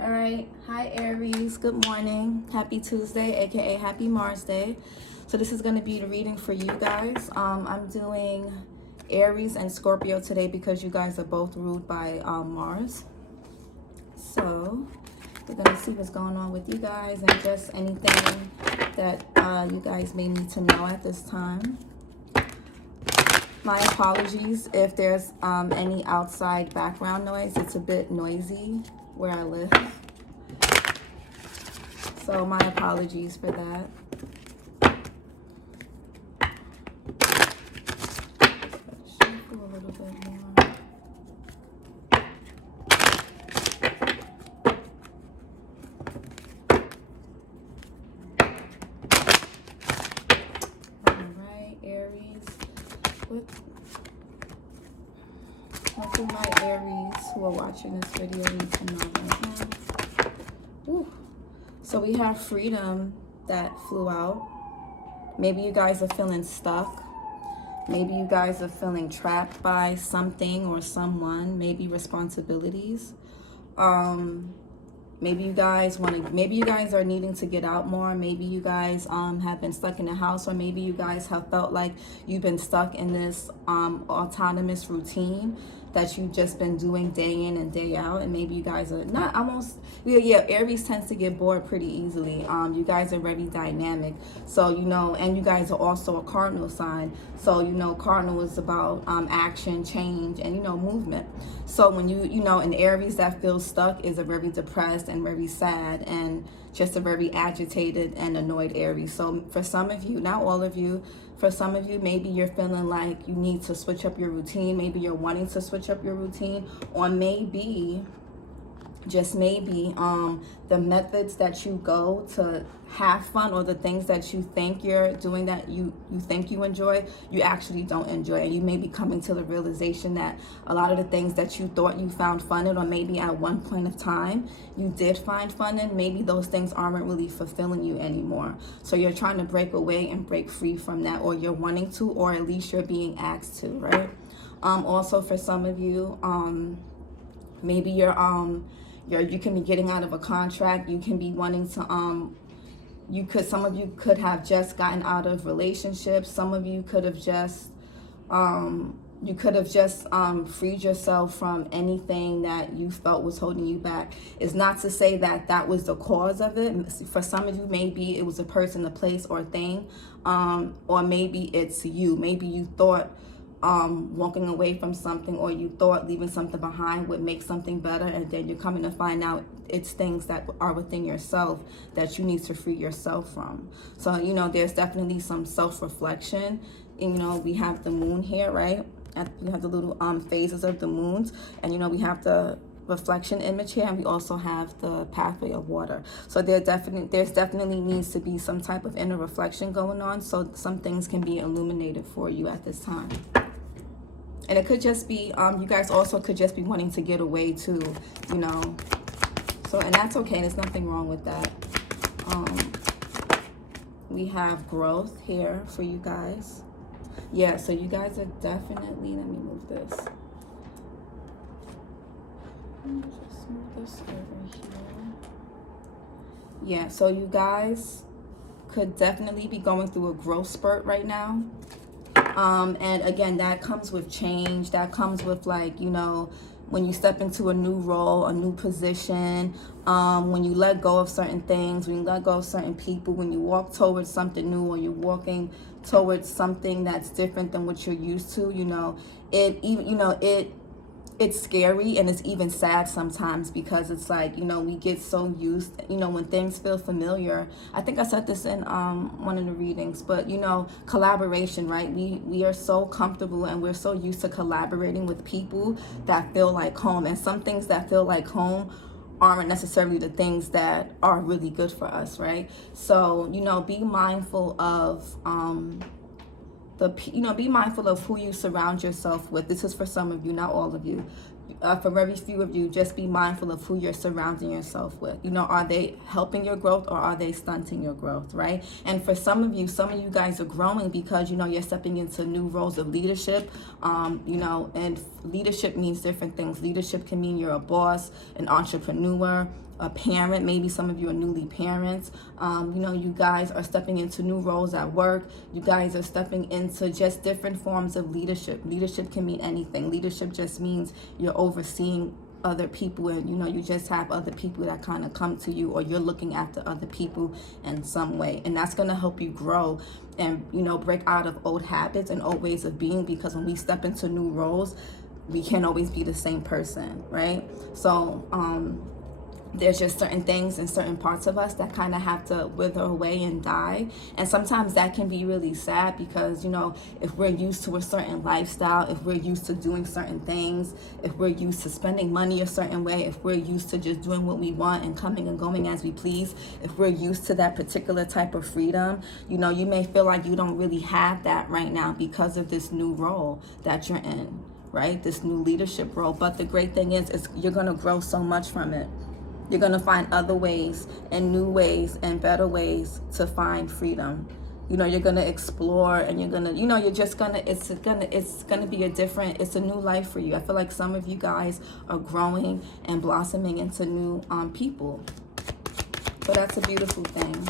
All right. Hi, Aries. Good morning. Happy Tuesday, aka Happy Mars Day. So this is going to be the reading for you guys. I'm doing Aries and Scorpio today because you guys are both ruled by Mars. So we're going to see what's going on with you guys and just anything that you guys may need to know at this time. My apologies if there's any outside background noise. It's a bit noisy where I live. So my apologies for that. Shuffle a little bit more. All right, Aries. What do my Aries who are watching this video need to know right now? Woo. So we have freedom that flew out. Maybe you guys are feeling stuck. Maybe you guys are feeling trapped by something or someone, maybe responsibilities. Maybe you guys are needing to get out more. Maybe you guys have been stuck in the house, or maybe you guys have felt like you've been stuck in this autonomous routine that you've just been doing day in and day out. And maybe you guys are not almost, Aries tends to get bored pretty easily. You guys are very dynamic. So, and you guys are also a cardinal sign. So, cardinal is about action, change, and, movement. So when an Aries that feels stuck is a very depressed and very sad and just a very agitated and annoyed Aries. So for some of you, not all of you, for some of you, maybe you're feeling like you need to switch up your routine. Maybe you're wanting to switch up your routine, or maybe, just maybe, the methods that you go to have fun, or the things that you think you're doing that you think you enjoy, you actually don't enjoy. And you may be coming to the realization that a lot of the things that you thought you found fun in, or maybe at one point of time you did find fun in, maybe those things aren't really fulfilling you anymore. So you're trying to break away and break free from that, or you're wanting to, or at least you're being asked to, right? Also for some of you, maybe you can be getting out of a contract. You can be wanting to some of you could have just gotten out of relationships. Some of you could have just freed yourself from anything that you felt was holding you back. It's not to say that that was the cause of it. For some of you, maybe it was a person, a place, or a thing, or maybe it's you. Maybe you thought walking away from something, or you thought leaving something behind would make something better, and then you're coming to find out it's things that are within yourself that you need to free yourself from. So there's definitely some self-reflection. And we have the moon here, right? You have the little phases of the moons, and we have the reflection image here, and we also have the pathway of water. So there's definitely needs to be some type of inner reflection going on, so some things can be illuminated for you at this time. And it could just be, you guys also could just be wanting to get away too, So, and that's okay. There's nothing wrong with that. We have growth here for you guys. Yeah, so you guys are definitely, let me move this. Let me just move this over here. Yeah, so you guys could definitely be going through a growth spurt right now. And again, that comes with change. That comes with, like, when you step into a new role, a new position, when you let go of certain things, when you let go of certain people, when you walk towards something new, or you're walking towards something that's different than what you're used to, it's scary, and it's even sad sometimes, because it's like, we get so used, when things feel familiar. I think I said this in one of the readings, but collaboration, right? We are so comfortable, and we're so used to collaborating with people that feel like home, and some things that feel like home aren't necessarily the things that are really good for us, right? So be mindful of be mindful of who you surround yourself with. This is for some of you, not all of you. For very few of you, just be mindful of who you're surrounding yourself with. Are they helping your growth, or are they stunting your growth, right? And for some of you guys are growing because, you're stepping into new roles of leadership, and leadership means different things. Leadership can mean you're a boss, an entrepreneur, a parent. Maybe some of you are newly parents. You know, you guys are stepping into new roles at work. You guys are stepping into just different forms of leadership. Leadership can mean anything. Leadership just means you're overseeing other people, and you know, you just have other people that kind of come to you, or you're looking after other people in some way, and that's going to help you grow and, you know, break out of old habits and old ways of being, because when we step into new roles, we can't always be the same person, right? So there's just certain things and certain parts of us that kind of have to wither away and die. And sometimes that can be really sad, because, you know, if we're used to a certain lifestyle, if we're used to doing certain things, if we're used to spending money a certain way, if we're used to just doing what we want and coming and going as we please, if we're used to that particular type of freedom, you know, you may feel like you don't really have that right now because of this new role that you're in, right? This new leadership role. But the great thing is you're going to grow so much from it. You're going to find other ways and new ways and better ways to find freedom. You know, you're going to explore, and you're going to, you know, you're just going to, it's going to be it's a new life for you. I feel like some of you guys are growing and blossoming into new people. So that's a beautiful thing.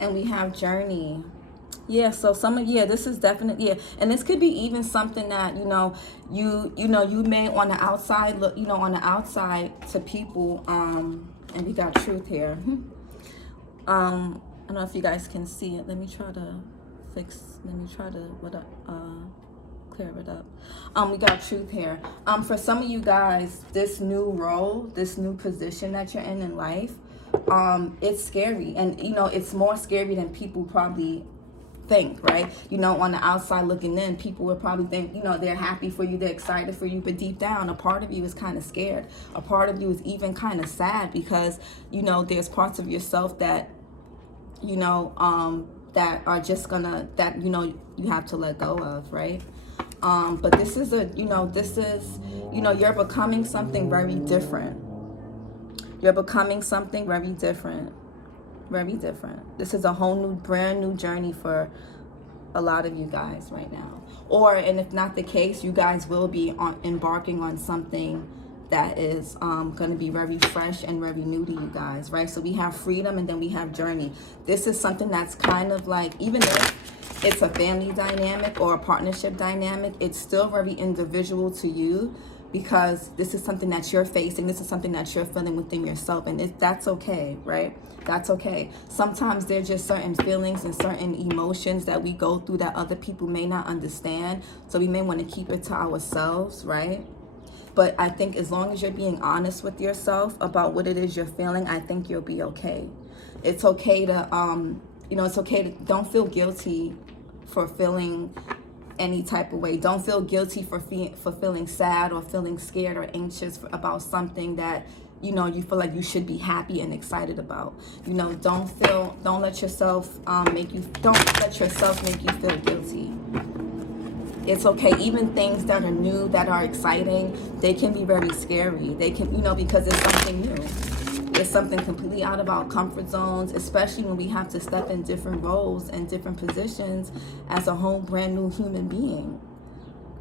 And we have journey. Yeah, so some of, yeah, this is definitely, yeah, and this could be even something that, you know, you may on the outside look, you know, on the outside to people, and we got truth here. I don't know if you guys can see it. Let me try to clear it up. We got truth here. For some of you guys, this new role, this new position that you're in life, it's scary, and you know, it's more scary than people probably think, right? You know, on the outside looking in, people would probably think, you know, they're happy for you, they're excited for you, but deep down, a part of you is kind of scared. A part of you is even kind of sad, because, you know, there's parts of yourself that, you know, that are just gonna, that, you know, you have to let go of, right? But this is you're becoming something very different. You're becoming something very different. Very different. This is a whole new, brand new journey for a lot of you guys right now. And if not the case, you guys will be embarking on something that is going to be very fresh and very new to you guys, right? So we have freedom, and then we have journey. This is something that's kind of like, even if it's a family dynamic or a partnership dynamic, it's still very individual to you, because this is something that you're facing. This is something that you're feeling within yourself, and that's okay, right? That's okay. Sometimes there's just certain feelings and certain emotions that we go through that other people may not understand, so we may want to keep it to ourselves, right? But I think as long as you're being honest with yourself about what it is you're feeling, I think you'll be okay. It's okay to, it's okay to, don't feel guilty for feeling any type of way. Don't feel guilty for feeling sad or feeling scared or anxious about something that, you know, you feel like you should be happy and excited about. You know, don't let yourself make you feel guilty. It's okay. Even things that are new, that are exciting, they can be very scary. They can, you know, because it's something new. It's something completely out of our comfort zones, especially when we have to step in different roles and different positions as a whole brand new human being.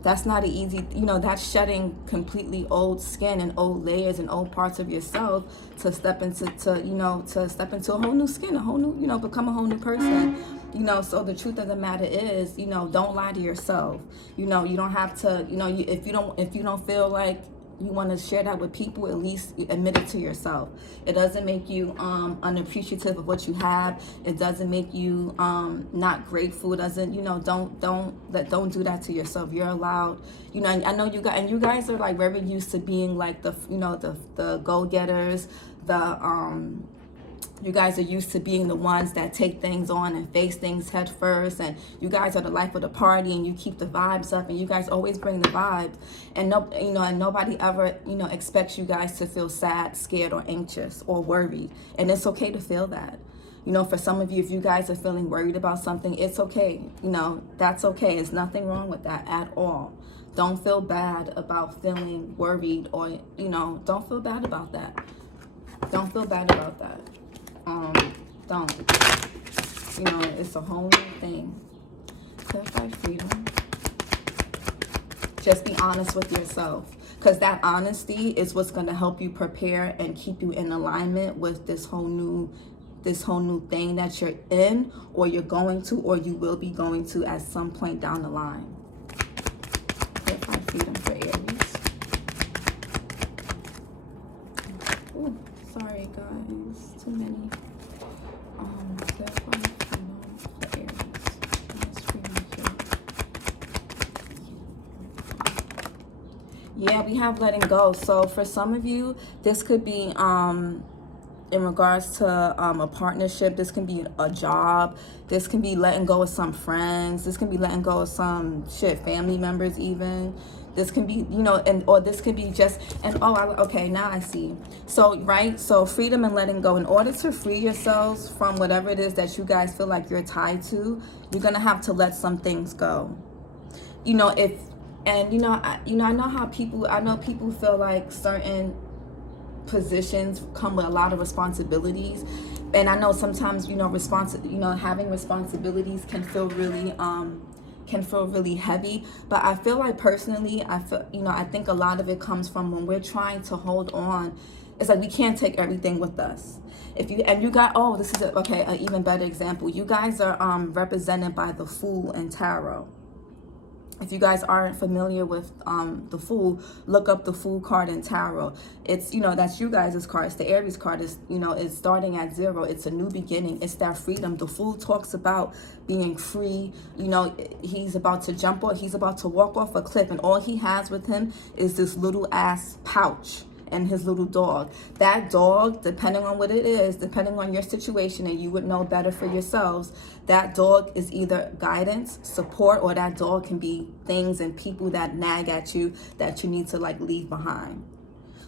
That's not an easy, you know, that's shedding completely old skin and old layers and old parts of yourself to step into a whole new skin, a whole new, you know, become a whole new person. You know, so the truth of the matter is, you know, don't lie to yourself. You know, you don't have to, you know, if you don't feel like you want to share that with people, at least admit it to yourself. It doesn't make you unappreciative of what you have. It doesn't make you not grateful. It doesn't, you know, don't do that to yourself. You're allowed, you know. I know you guys are like very used to being like the, you know, the go-getters, you guys are used to being the ones that take things on and face things head first, and you guys are the life of the party, and you keep the vibes up, and you guys always bring the vibes, and nobody ever, you know, expects you guys to feel sad, scared, or anxious or worried, and it's okay to feel that. You know, for some of you, if you guys are feeling worried about something, it's okay. You know, that's okay. There's nothing wrong with that at all. Don't feel bad about feeling worried, or, you know, don't feel bad about that. Don't feel bad about that. Don't. You know, it's a whole new thing. Clarify freedom. Just be honest with yourself, because that honesty is what's going to help you prepare and keep you in alignment with this whole new thing that you're in, or you're going to, or you will be going to at some point down the line. Clarify freedom for Aries. Ooh, sorry guys, too many. Clarify freedom for Aries. Yeah, we have letting go. So for some of you, this could be in regards to a partnership. This can be a job. This can be letting go of some friends. This can be letting go of some family members even. This can be, or this could be just, okay, now I see. So, right, so freedom and letting go. In order to free yourselves from whatever it is that you guys feel like you're tied to, you're going to have to let some things go. I know people feel like certain positions come with a lot of responsibilities, and I know sometimes having responsibilities can feel really heavy, but I feel like personally, I think a lot of it comes from when we're trying to hold on. It's like we can't take everything with us. This is an even better example. You guys are represented by the Fool and Tarot. If you guys aren't familiar with the Fool, look up the Fool card in Tarot. It's, that's you guys' card. It's the Aries card. It's, it's starting at 0. It's a new beginning. It's that freedom. The Fool talks about being free. He's about to jump off. He's about to walk off a cliff, and all he has with him is this little ass pouch and his little dog. That dog, depending on what it is, depending on your situation, and you would know better for yourselves, that dog is either guidance, support, or that dog can be things and people that nag at you that you need to leave behind.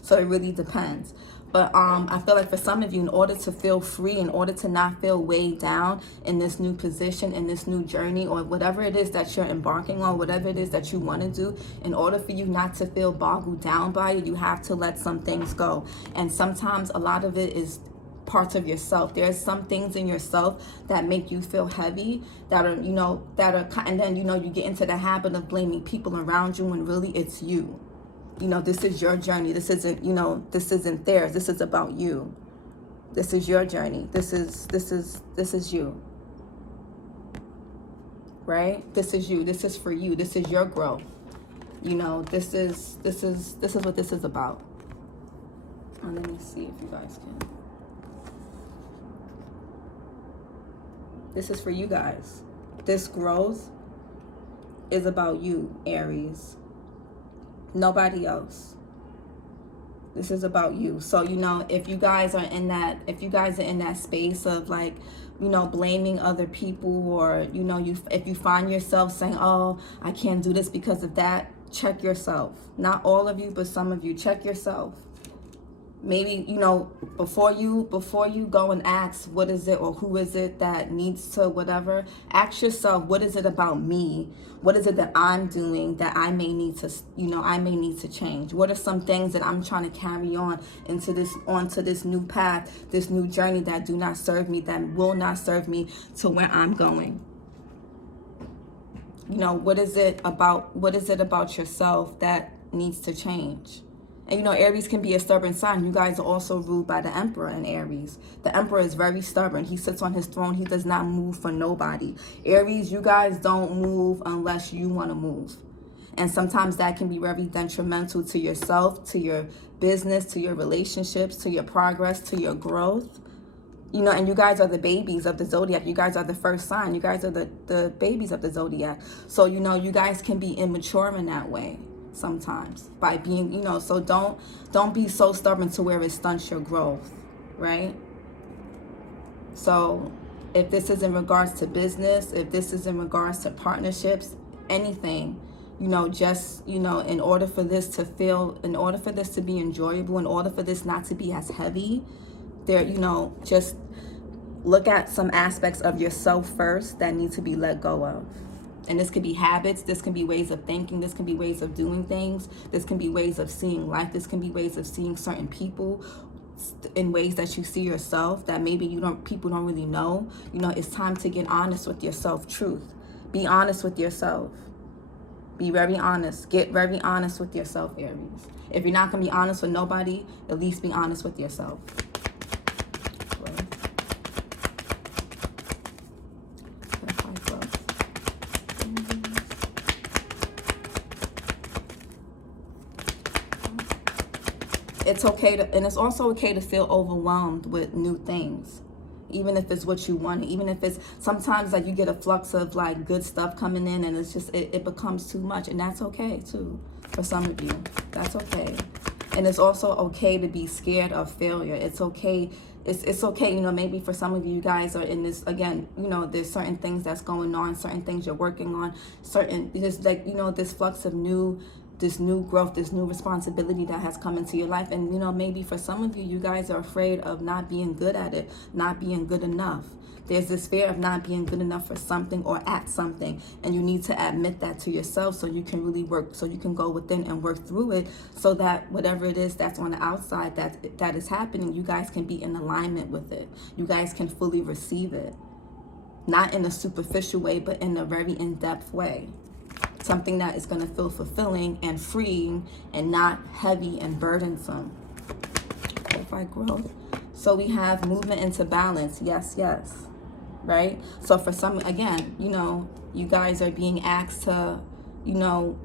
So it really depends. But I feel like for some of you, in order to feel free, in order to not feel weighed down in this new position, in this new journey, or whatever it is that you're embarking on, whatever it is that you want to do, in order for you not to feel boggled down by it, you have to let some things go. And sometimes a lot of it is parts of yourself. There's some things in yourself that make you feel heavy, and then, you get into the habit of blaming people around you when really it's you. This is your journey. This isn't theirs. This is about you. This is your journey. This is you. Right? This is you. This is for you. This is your growth. This is what this is about. And let me see if you guys can. This is for you guys. This growth is about you, Aries. Nobody else. This is about you. So, if you guys are in that space of blaming other people, or, if you find yourself saying, oh, I can't do this because of that, check yourself. Not all of you, but some of you. Check yourself. Maybe, before you go and ask what is it or who is it that needs to whatever, ask yourself, what is it about me? What is it that I'm doing that I may need to change? What are some things that I'm trying to carry on onto this new path, this new journey that do not serve me, that will not serve me to where I'm going? What is it about yourself that needs to change? And Aries can be a stubborn sign. You guys are also ruled by the Emperor in Aries. The Emperor is very stubborn. He sits on his throne. He does not move for nobody. Aries, you guys don't move unless you want to move. And sometimes that can be very detrimental to yourself, to your business, to your relationships, to your progress, to your growth. And you guys are the babies of the zodiac. You guys are the first sign. You guys are the babies of the zodiac. So, you guys can be immature in that way sometimes by being, so don't be so stubborn to where it stunts your growth, right? So if this is in regards to business, if this is in regards to partnerships, anything, in order for this to be enjoyable, in order for this not to be as heavy, just look at some aspects of yourself first that need to be let go of. And this could be habits, this can be ways of thinking, this can be ways of doing things, this can be ways of seeing life, this can be ways of seeing certain people in ways that you see yourself that maybe people don't really know. It's time to get honest with yourself, truth. Be honest with yourself. Be very honest. Get very honest with yourself, Aries. If you're not going to be honest with nobody, at least be honest with yourself. It's okay to, and it's also okay to feel overwhelmed with new things, even if it's what you want, even if it's sometimes like you get a flux of like good stuff coming in and it's just it becomes too much, and that's okay too for some of you. That's okay. And it's also okay to be scared of failure. It's okay. It's okay, you know, maybe for some of you guys are in this, again, you know, there's certain things that's going on, certain things you're working on, certain, just like, you know, this flux of this new growth, this new responsibility that has come into your life. And, you know, maybe for some of you, you guys are afraid of not being good at it, not being good enough. There's this fear of not being good enough for something or at something. And you need to admit that to yourself so you can really work, so you can go within and work through it, so that whatever it is that's on the outside that is happening, you guys can be in alignment with it. You guys can fully receive it. Not in a superficial way, but in a very in-depth way. Something that is going to feel fulfilling and freeing and not heavy and burdensome. Clarify growth. So we have movement into balance. Yes, yes. Right? So for some, again, you know, you guys are being asked to, you know,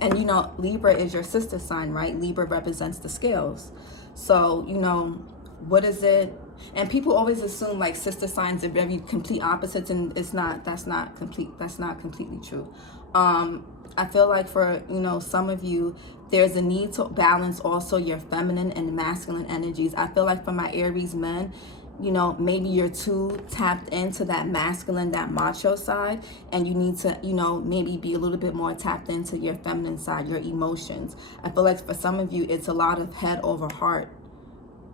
and you know, Libra is your sister sign, right? Libra represents the scales. So, you know, what is it? And people always assume like sister signs are very complete opposites, and it's not. That's not completely true. I feel like for, you know, some of you, there's a need to balance also your feminine and masculine energies. I feel like for my Aries men, you know, maybe you're too tapped into that masculine, that macho side, and you need to, you know, maybe be a little bit more tapped into your feminine side, your emotions. I feel like for some of you, it's a lot of head over heart.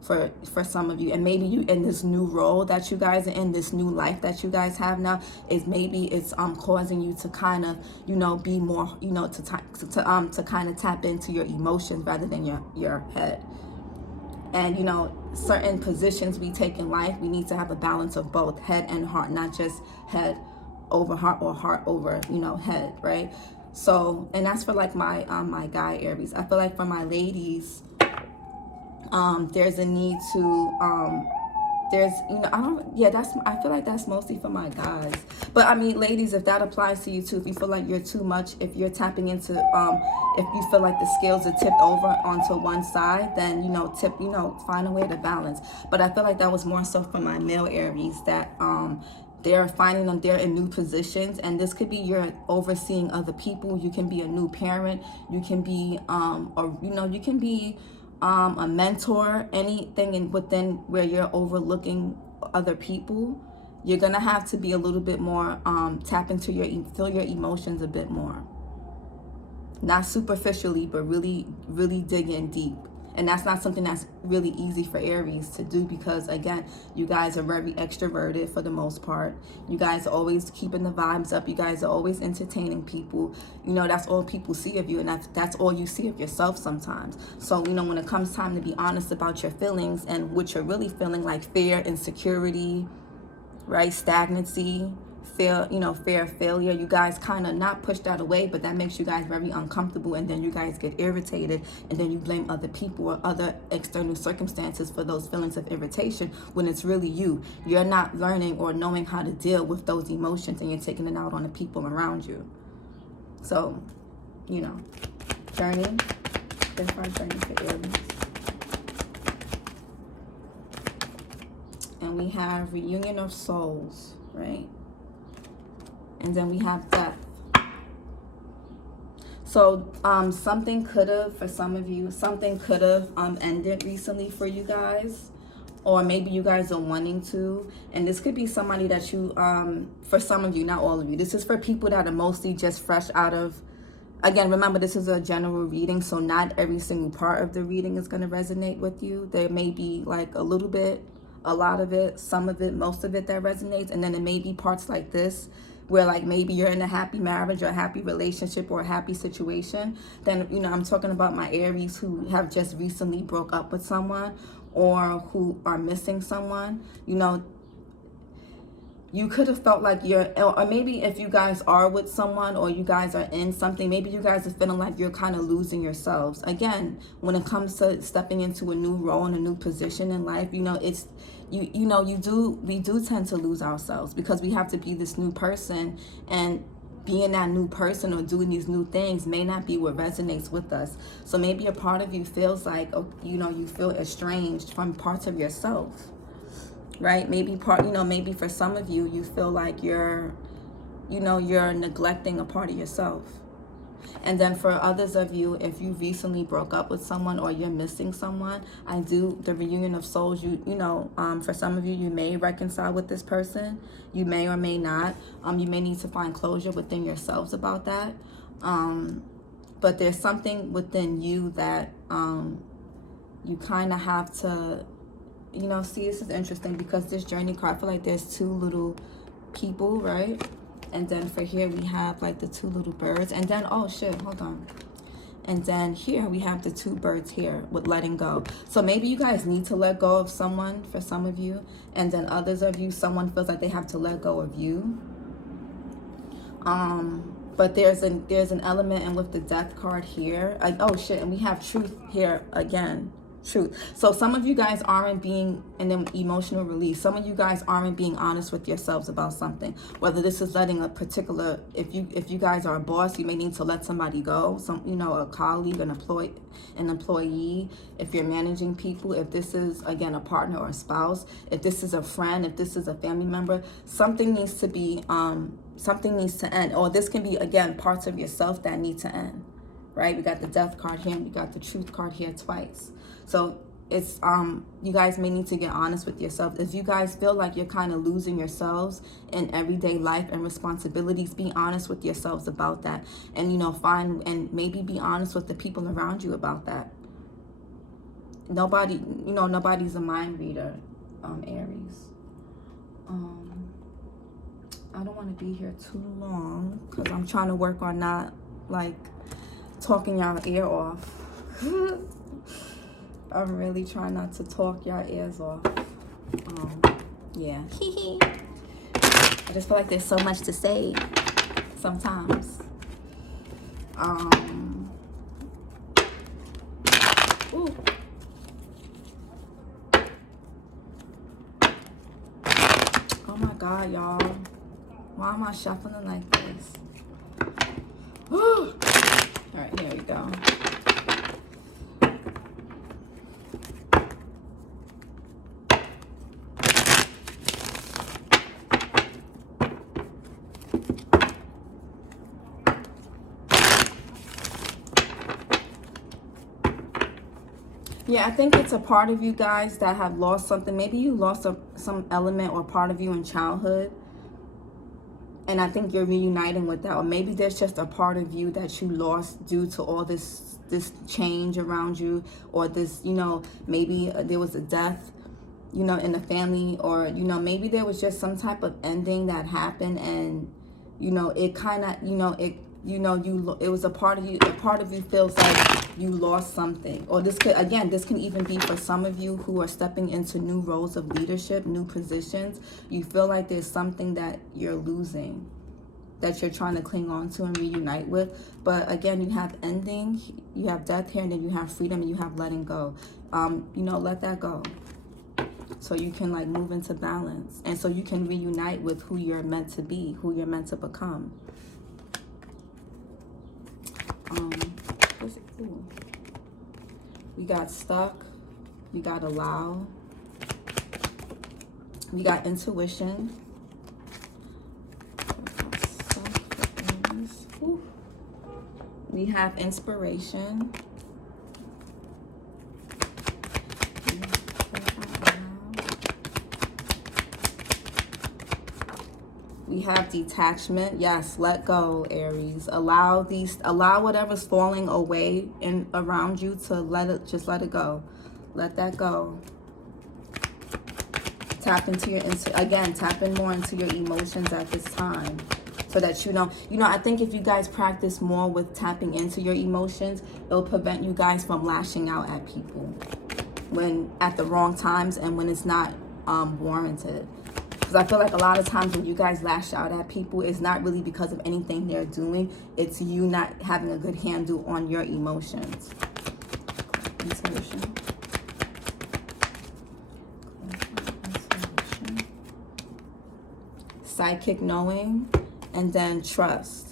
For some of you, and maybe you in this new role that you guys are in, this new life that you guys have now, is maybe it's causing you to kind of, you know, be more, you know, to kind of tap into your emotions rather than your head. And, you know, certain positions we take in life, we need to have a balance of both head and heart, not just head over heart or heart over, you know, head, right? So, and that's for like my my guy Aries. I feel like for my ladies, there's a need to there's, you know, I feel like that's mostly for my guys. But I mean, ladies, if that applies to you too, if you feel like you're too much, if you're tapping into if you feel like the scales are tipped over onto one side, then, you know, find a way to balance. But I feel like that was more so for my male Aries, that they're finding them, they're in new positions, and this could be you're overseeing other people. You can be a new parent, you can be or, you know, you can be a mentor, anything within where you're overlooking other people. You're gonna have to be a little bit more tap into feel your emotions a bit more, not superficially, but really dig in deep. And that's not something that's really easy for Aries to do, because again, you guys are very extroverted for the most part. You guys are always keeping the vibes up. You guys are always entertaining people. You know, that's all people see of you, and that's all you see of yourself sometimes. So, you know, when it comes time to be honest about your feelings and what you're really feeling, like fear, insecurity, right, stagnancy, fear of failure, you guys kind of not push that away, but that makes you guys very uncomfortable, and then you guys get irritated, and then you blame other people or other external circumstances for those feelings of irritation, when it's really you're not learning or knowing how to deal with those emotions, and you're taking it out on the people around you. So, you know, journey for Aries. And we have reunion of souls, right? And then we have death. So something could have, for some of you, something could have ended recently for you guys, or maybe you guys are wanting to. And this could be somebody that you, for some of you, not all of you, this is for people that are mostly just fresh out of, again, remember, this is a general reading, so not every single part of the reading is going to resonate with you. There may be like a little bit, a lot of it, some of it, most of it that resonates, and then it may be parts like this where like maybe you're in a happy marriage or a happy relationship or a happy situation. Then, you know, I'm talking about my Aries who have just recently broke up with someone or who are missing someone. You know, you could have felt like you're, or maybe if you guys are with someone or you guys are in something, maybe you guys are feeling like you're kind of losing yourselves. Again, when it comes to stepping into a new role and a new position in life, you know, it's, we do tend to lose ourselves because we have to be this new person, and being that new person or doing these new things may not be what resonates with us. So maybe a part of you feels like, oh, you know, you feel estranged from parts of yourself. Right? Maybe maybe for some of you, you feel like you're neglecting a part of yourself. And then for others of you, if you recently broke up with someone or you're missing someone, the reunion of souls, for some of you, you may reconcile with this person. You may or may not. You may need to find closure within yourselves about that. But there's something within you that you kind of have to, see, this is interesting because this journey card, I feel like there's two little people, right? And then for here we have like the two little birds, and then, oh shit, hold on. And then here we have the two birds here with letting go. So maybe you guys need to let go of someone for some of you, and then others of you, someone feels like they have to let go of you. But there's an element, and with the death card here, like, oh shit, and we have truth here again. Truth. So some of you guys aren't being, and then emotional release, some of you guys aren't being honest with yourselves about something, whether this is letting a particular, if you guys are a boss, you may need to let somebody go, a colleague, an employee, if you're managing people, if this is, again, a partner or a spouse, if this is a friend, if this is a family member, something needs to be something needs to end. Or this can be, again, parts of yourself that need to end. Right? We got the death card here, and we got the truth card here twice. So it's, you guys may need to get honest with yourself. If you guys feel like you're kind of losing yourselves in everyday life and responsibilities, be honest with yourselves about that. And, find, and maybe be honest with the people around you about that. Nobody's a mind reader, Aries. I don't want to be here too long because I'm trying to work on not, like, talking y'all ear off. I'm really trying not to talk y'all ears off. Yeah. I just feel like there's so much to say sometimes. Ooh. Oh my God, y'all. Why am I shuffling like this? All right, here we go. Yeah, I think it's a part of you guys that have lost something. Maybe you lost some element or part of you in childhood, and I think you're reuniting with that. Or maybe there's just a part of you that you lost due to all this change around you, or this, maybe there was a death, in the family, or, maybe there was just some type of ending that happened, and, it kind of, it was a part of you feels like you lost something. Or this can even be for some of you who are stepping into new roles of leadership, new positions. You feel like there's something that you're losing, that you're trying to cling on to and reunite with. But again, you have ending, you have death here, and then you have freedom, and you have letting go. Let that go, so you can, like, move into balance, and so you can reunite with who you're meant to be, who you're meant to become. We got stuck, we got allow, we got intuition, we have inspiration, we have detachment. Yes, let go, Aries. Allow whatever's falling away and around you to let it go. Let that go. Tap in more into your emotions at this time, so that I think if you guys practice more with tapping into your emotions, it'll prevent you guys from lashing out at people when at the wrong times and when it's not warranted. Because I feel like a lot of times when you guys lash out at people, it's not really because of anything they're doing. It's you not having a good handle on your emotions. Intuition. Psychic knowing, and then trust.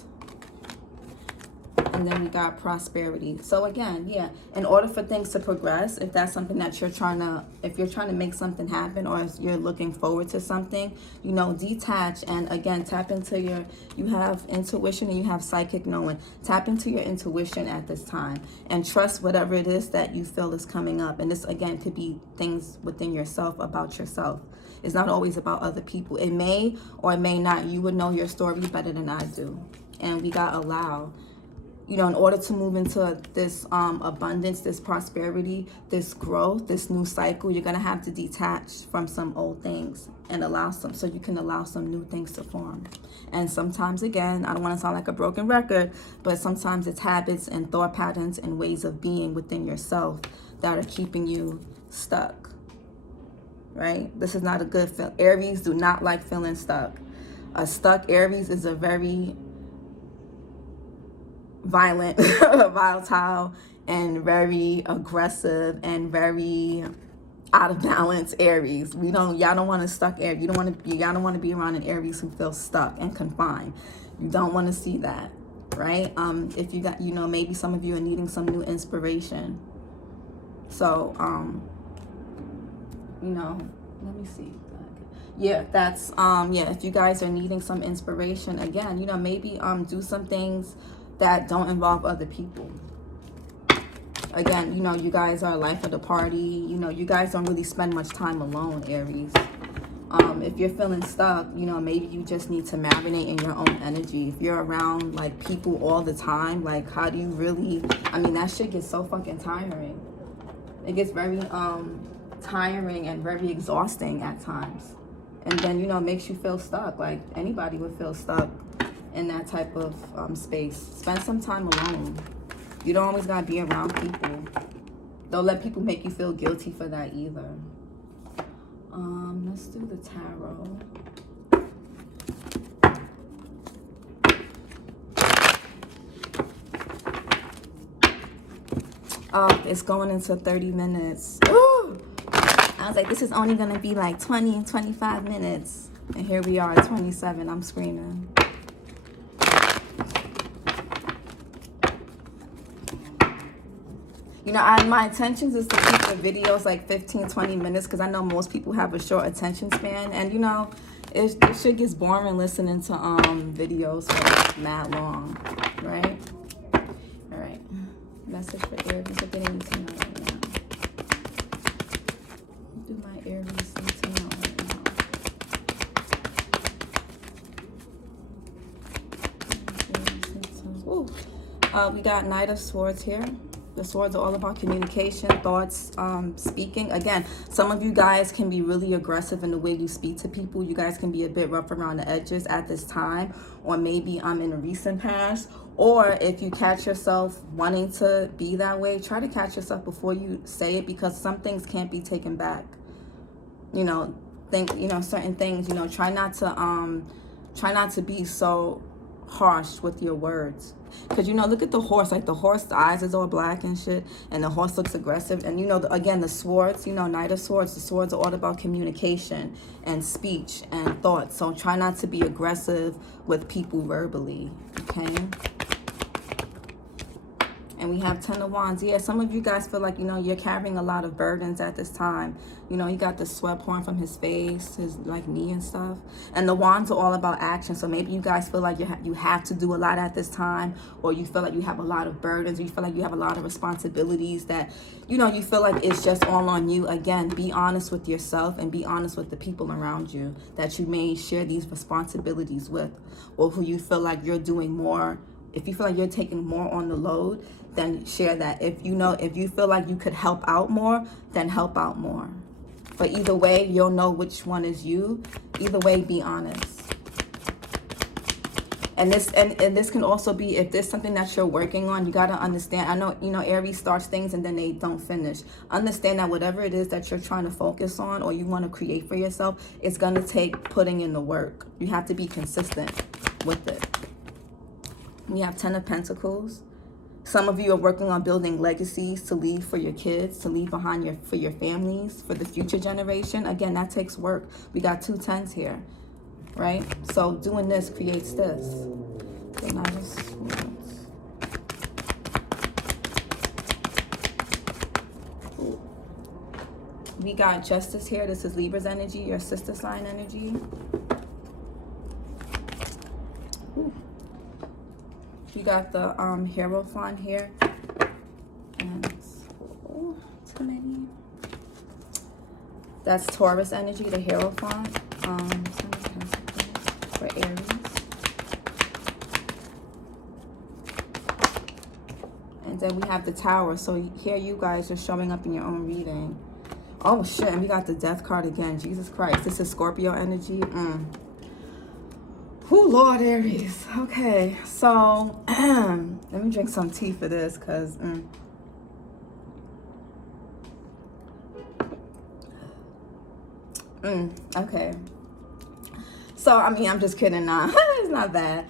And then we got prosperity. So again, yeah, in order for things to progress, if that's something that you're trying to, if you're trying to make something happen, or if you're looking forward to something, you know, detach and again, tap into your, you have intuition and you have psychic knowing. Tap into your intuition at this time and trust whatever it is that you feel is coming up. And this again could be things within yourself, about yourself. It's not always about other people. It may or it may not. You would know your story better than I do. And we got allow. You know, in order to move into this abundance, this prosperity, this growth, this new cycle, you're going to have to detach from some old things and allow some, so you can allow some new things to form. And sometimes, again, I don't want to sound like a broken record, but sometimes it's habits and thought patterns and ways of being within yourself that are keeping you stuck, right? This is not a good feel. Aries do not like feeling stuck. A stuck Aries is a very violent, volatile, and very aggressive and very out of balance Aries. Y'all don't want to stuck Aries. Y'all don't want to be around an Aries who feels stuck and confined. You don't want to see that, right? If you got, you know, maybe some of you are needing some new inspiration. So, you know, let me see. Yeah, that's yeah, if you guys are needing some inspiration, again, you know, maybe do some things that don't involve other people. Again, you know, you guys are life of the party. You know, you guys don't really spend much time alone, Aries. If you're feeling stuck, you know, maybe you just need to marinate in your own energy. If you're around like people all the time, like how do you really, I mean, that shit gets so fucking tiring. It gets very tiring and very exhausting at times. And then, you know, it makes you feel stuck. Like anybody would feel stuck in that type of space. Spend some time alone. You don't always gotta be around people. Don't let people make you feel guilty for that either. Let's do the tarot. Oh, it's going into 30 minutes. Ooh! I was like, this is only gonna be like 20, 25 minutes. And here we are at 27, I'm screaming. You know, my intentions is to keep the videos like 15, 20 minutes because I know most people have a short attention span. And, you know, it shit gets boring listening to videos for mad long, right? All right. Message for Aries, what they need to know right now. What do my Aries need to know right now? Ooh. We got Knight of Swords here. The swords are all about communication, thoughts, speaking. Again, some of you guys can be really aggressive in the way you speak to people. You guys can be a bit rough around the edges at this time, or maybe in a recent past. Or if you catch yourself wanting to be that way, try to catch yourself before you say it, because some things can't be taken back. You know, certain things, you know, try not to be so harsh with your words. Because, you know, look at the horse. Like the horse, the eyes is all black and shit, and the horse looks aggressive. And, you know, again, the swords, you know, Knight of Swords, the swords are all about communication and speech and thoughts. So try not to be aggressive with people verbally, okay? And we have 10 of Wands. Yeah, some of you guys feel like, you know, you're carrying a lot of burdens at this time. You know, he got the sweat pouring from his face, his like knee and stuff. And the Wands are all about action. So maybe you guys feel like you have to do a lot at this time, or you feel like you have a lot of burdens, or you feel like you have a lot of responsibilities that, you know, you feel like it's just all on you. Again, be honest with yourself and be honest with the people around you that you may share these responsibilities with, or who you feel like you're doing more. If you feel like you're taking more on the load, then share that. If you feel like you could help out more, then help out more. But either way, you'll know which one is you. Either way, be honest. And this can also be, if there's something that you're working on, you got to understand. I know, Aries starts things and then they don't finish. Understand that whatever it is that you're trying to focus on or you want to create for yourself, it's going to take putting in the work. You have to be consistent with it. We have 10 of Pentacles. Some of you are working on building legacies to leave for your kids, to leave behind for your families, for the future generation. Again, that takes work. We got 2 10s here, right? So doing this creates this. The Knight of Swords. We got Justice here. This is Libra's energy, your sister sign energy. Ooh. You got the Hierophant here. And too many. That's Taurus energy, the Hierophant. For Aries. And then we have the Tower. So here you guys are showing up in your own reading. Oh shit, and we got the Death card again. Jesus Christ. This is Scorpio energy. Oh Lord, Aries. Okay, so let me drink some tea for this, because okay. So I mean, I'm just kidding now. It's not bad.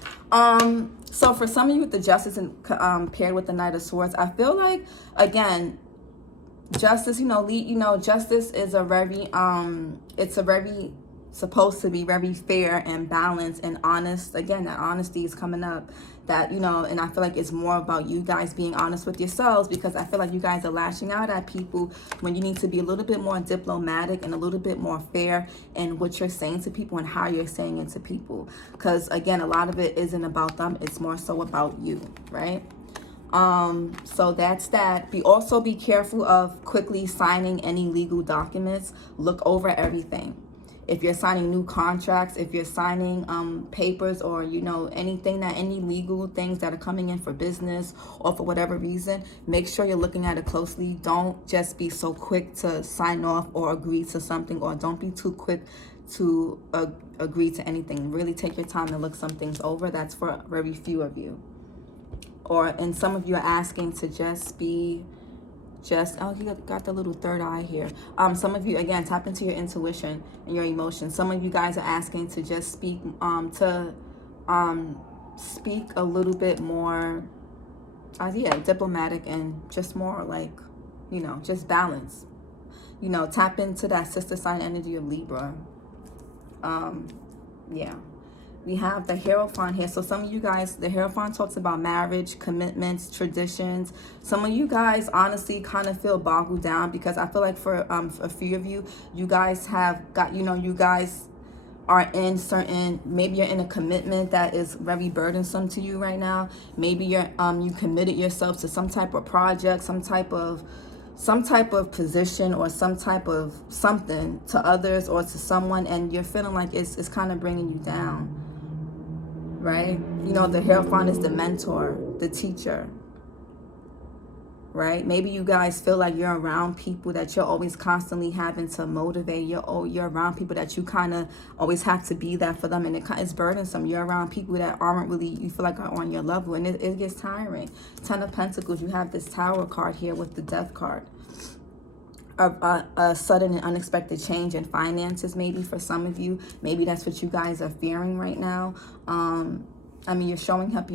So for some of you with the Justice and paired with the Knight of Swords, I feel like, again, Justice, Justice is a very it's a very supposed to be very fair and balanced and honest. Again, that honesty is coming up. That, and I feel like it's more about you guys being honest with yourselves, because I feel like you guys are lashing out at people when you need to be a little bit more diplomatic and a little bit more fair in what you're saying to people and how you're saying it to people. Because again, a lot of it isn't about them, it's more so about you, right? So that's that. Also be careful of quickly signing any legal documents. Look over everything. If you're signing new contracts, if you're signing papers, or any legal things that are coming in for business or for whatever reason, make sure you're looking at it closely. Don't just be so quick to sign off or agree to something, or don't be too quick to agree to anything. Really take your time and look some things over. That's for very few of you. And some of you are asking to oh, he got the little third eye here. Some of you, again, tap into your intuition and your emotions. Some of you guys are asking to just speak speak a little bit more diplomatic, and just more like, just balance. Tap into that sister sign energy of Libra. We have the Hierophant here. So some of you guys, the Hierophant talks about marriage, commitments, traditions. Some of you guys honestly kind of feel boggled down, because I feel like for a few of you, you guys have got, you guys are in certain, maybe you're in a commitment that is very burdensome to you right now. Maybe you're you committed yourself to some type of project, some type of position, or some type of something to others or to someone, and you're feeling like it's kind of bringing you down. Right? The Hierophant is the mentor, the teacher. Right? Maybe you guys feel like you're around people that you're always constantly having to motivate. You're around people that you kind of always have to be there for them, and it's burdensome. You're around people that aren't really, you feel like are on your level, and it gets tiring. 10 of Pentacles, you have this Tower card here with the Death card. A sudden and unexpected change in finances, maybe for some of you. Maybe that's what you guys are fearing right now. I mean, you're showing up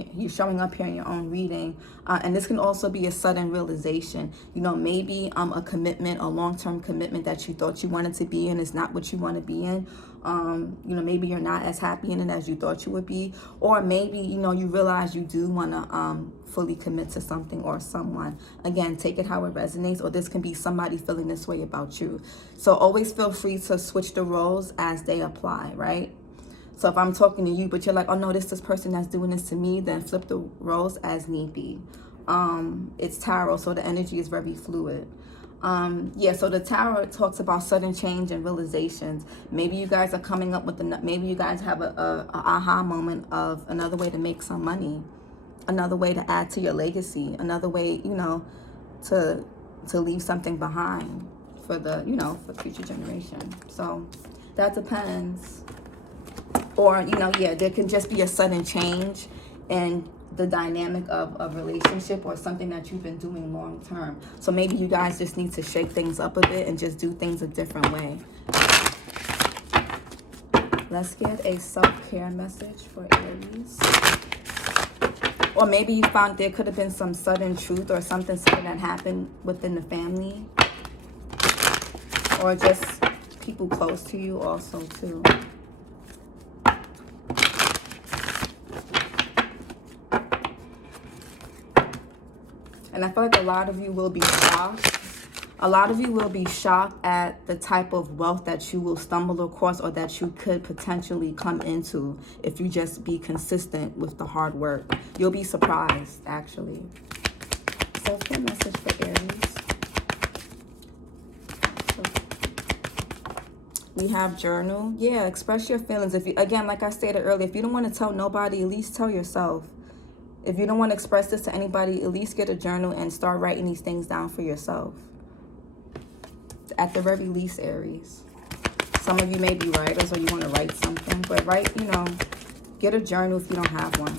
here in your own reading, and this can also be a sudden realization. Maybe a commitment, a long-term commitment that you thought you wanted to be in is not what you want to be in. Maybe you're not as happy in it as you thought you would be, or maybe you realize you do want to fully commit to something or someone. Again, take it how it resonates, or this can be somebody feeling this way about you. So always feel free to switch the roles as they apply, right? So if I'm talking to you, but you're like, oh no, this person that's doing this to me, then flip the roles as need be. It's tarot, so the energy is very fluid. So the Tower talks about sudden change and realizations. Maybe you guys are coming up with maybe you guys have a aha moment of another way to make some money, another way to add to your legacy, another way, to leave something behind for the, for future generation. So that depends. Or, you know, yeah, there can just be a sudden change in the dynamic of a relationship or something that you've been doing long term. So maybe you guys just need to shake things up a bit and just do things a different way. Let's get a self-care message for Aries. Or maybe you found there could have been some sudden truth or something that happened within the family. Or just people close to you also too. And I feel like a lot of you will be shocked. A lot of you will be shocked at the type of wealth that you will stumble across or that you could potentially come into if you just be consistent with the hard work. You'll be surprised, actually. Self-care message for Aries. We have journal. Yeah, express your feelings. If you, again, like I stated earlier, if you don't want to tell nobody, at least tell yourself. If you don't want to express this to anybody, at least get a journal and start writing these things down for yourself. At the very least, Aries. Some of you may be writers or you want to write something, but write, you know, get a journal if you don't have one.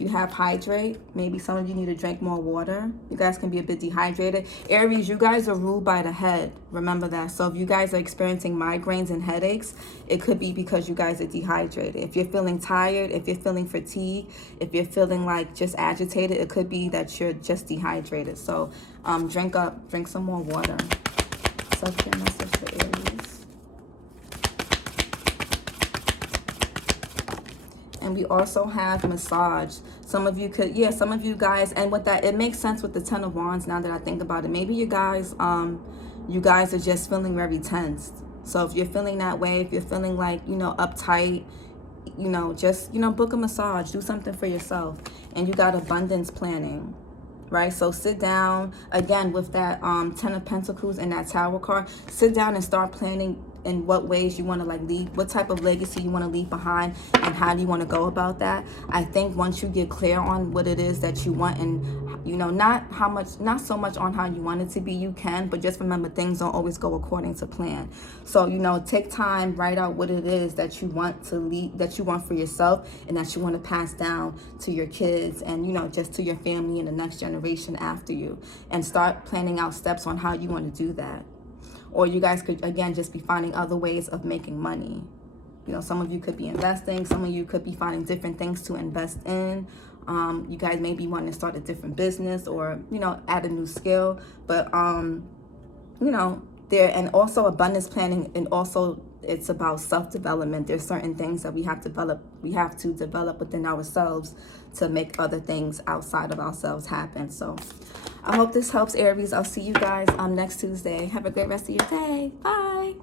You have hydrate. Maybe some of you need to drink more water. You guys can be a bit dehydrated. Aries, you guys are ruled by the head. Remember that. So if you guys are experiencing migraines and headaches, it could be because you guys are dehydrated. If you're feeling tired, if you're feeling fatigued, if you're feeling like just agitated, it could be that you're just dehydrated. So drink some more water. Self-care message for Aries. And we also have massage. Some of you could, yeah, some of you guys, and with that, it makes sense with the Ten of Wands now that I think about it. Maybe you guys are just feeling very tensed. So if you're feeling that way, if you're feeling like, you know, uptight, you know, just, you know, book a massage, do something for yourself. And you got abundance planning, right? So sit down, again, with that Ten of Pentacles and that Tower card, sit down and start planning in what ways you want to like leave, what type of legacy you want to leave behind, and how do you want to go about that. I think once you get clear on what it is that you want, and you know, not so much on how you want it to be, you can, but just remember things don't always go according to plan. So, you know, take time, write out what it is that you want to leave, that you want for yourself, and that you want to pass down to your kids, and you know, just to your family and the next generation after you, and start planning out steps on how you want to do that. Or you guys could, again, just be finding other ways of making money. You know, some of you could be investing. Some of you could be finding different things to invest in. You guys may be wanting to start a different business or, you know, add a new skill. But, you know, there, and also abundance planning, and also it's about self-development. There's certain things that we have to develop within ourselves to make other things outside of ourselves happen. So I hope this helps, Aries. I'll see you guys next Tuesday. Have a great rest of your day. Bye.